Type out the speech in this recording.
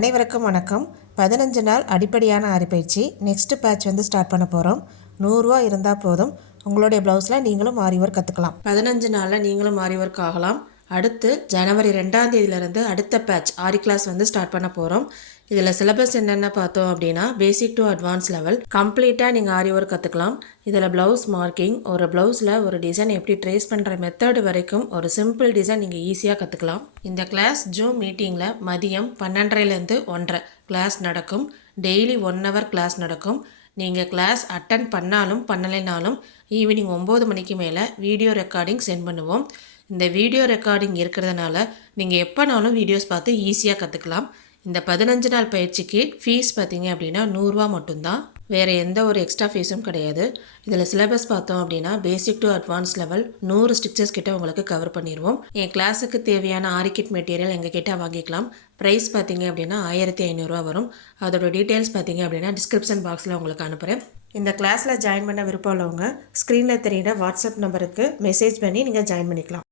அனைவருக்கும் வணக்கம். பதினஞ்சு நாள் அடிப்படையான அரைப்பயிற்சி. நெக்ஸ்ட் பேட்ச் வந்து ஸ்டார்ட் பண்ண போகிறோம் நூறுரூவா இருந்தால் போதும். உங்களுடைய ப்ளவுஸில் நீங்களும் ஆரி ஒர்க் கற்றுக்கலாம் பதினஞ்சு நாளில் நீங்களும் ஆரி ஒர்க் ஆகலாம். அடுத்து ஜனவரி ரெண்டாம் தேதியிலேருந்து அடுத்த பேட்ச் ஆரி கிளாஸ் வந்து ஸ்டார்ட் பண்ண போகிறோம் இதில் சிலபஸ் என்னென்ன பார்த்தோம் அப்படின்னா பேசிக் டு அட்வான்ஸ் லெவல் கம்ப்ளீட்டாக நீங்கள் ஆரி ஒர்க் கற்றுக்கலாம் இதில் ப்ளவுஸ் மார்க்கிங் ஒரு ப்ளவுஸில் ஒரு டிசைன் எப்படி ட்ரேஸ் பண்ணுற மெத்தடு வரைக்கும் ஒரு சிம்பிள் டிசைன் நீங்கள் ஈஸியாக கற்றுக்கலாம் இந்த கிளாஸ் ஜூம் மீட்டிங்கில் மதியம் பன்னெண்டரைலேருந்து ஒன்றரை கிளாஸ் நடக்கும். டெய்லி ஒன் ஹவர் கிளாஸ் நடக்கும். நீங்கள் கிளாஸ் அட்டன் பண்ணாலும் பண்ணலைனாலும் ஈவினிங் ஒம்பது மணிக்கு மேலே வீடியோ ரெக்கார்டிங் சென்ட் பண்ணுவோம். இந்த வீடியோ ரெக்கார்டிங் இருக்கிறதுனால நீங்கள் எப்போனாலும் வீடியோஸ் பார்த்து ஈஸியாக கற்றுக்கலாம் இந்த பதினஞ்சு நாள் பயிற்சிக்கு ஃபீஸ் பார்த்தீங்க அப்படின்னா நூறுரூவா மட்டும்தான். வேறு எந்த ஒரு எக்ஸ்ட்ரா ஃபீஸும் கிடையாது. இதில் சிலபஸ் பார்த்தோம் அப்படின்னா பேசிக் டு அட்வான்ஸ் லெவல் நூறு ஸ்டிச்சஸ் கிட்ட உங்களுக்கு கவர் பண்ணிடுவோம் என் கிளாஸுக்கு தேவையான ஆரிக்கிட் மெட்டீரியல் எங்கள் கிட்டே வாங்கிக்கலாம். ப்ரைஸ் பார்த்தீங்க அப்படின்னா ஆயிரத்தி ஐநூறுரூவா வரும். அதோட டீட்டெயில்ஸ் பார்த்தீங்க அப்படின்னா டிஸ்கிரிப்ஷன் பாக்ஸில் உங்களுக்கு அனுப்புகிறேன் இந்த கிளாஸில் ஜாயின் பண்ண விருப்பம் உள்ளவங்க ஸ்க்ரீனில் தெரியிற வாட்ஸ்அப் நம்பருக்கு மெசேஜ் பண்ணி நீங்கள் ஜாயின் பண்ணிக்கலாம்.